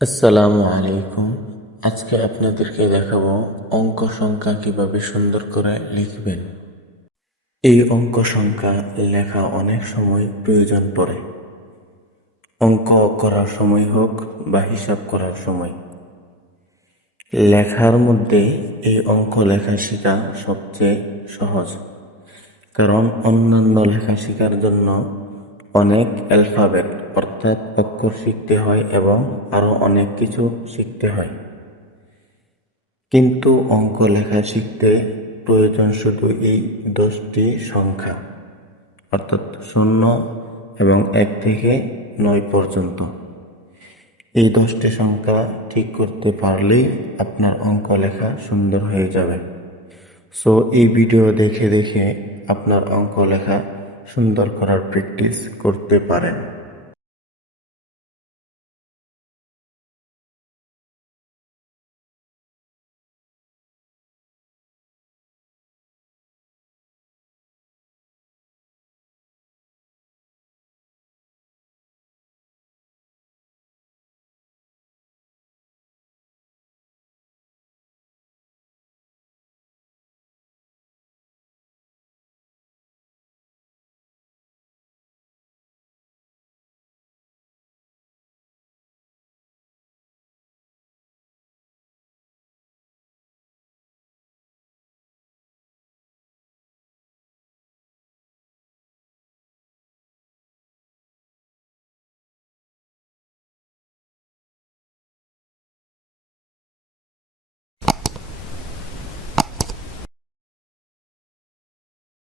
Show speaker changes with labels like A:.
A: আসসালামু আলাইকুম। আজকে আপনাদেরকে দেখাবো অঙ্ক সংখ্যা কীভাবে সুন্দর করে লিখবেন। এই অঙ্ক সংখ্যা লেখা অনেক সময় প্রয়োজন পড়ে। অঙ্ক করার সময় হোক বা হিসাব করার সময়। লেখার মধ্যে এই অঙ্ক লেখা শেখা সবচেয়ে সহজ। কারণ অন্যান্য লেখা শেখার জন্য অনেক অ্যালফাবেট, অর্থাৎ অক্ষর শিখতে হয় এবং আরও অনেক কিছু শিখতে হয়। কিন্তু অঙ্ক লেখা শিখতে প্রয়োজন শুধু এই দশটি সংখ্যা, অর্থাৎ শূন্য এবং এক থেকে নয় পর্যন্ত। এই দশটি সংখ্যা ঠিক করতে পারলেই আপনার অঙ্ক লেখা সুন্দর হয়ে যাবে। সো এই ভিডিও দেখে দেখে আপনার অঙ্ক লেখা সুন্দর করার প্র্যাকটিস করতে পারেন।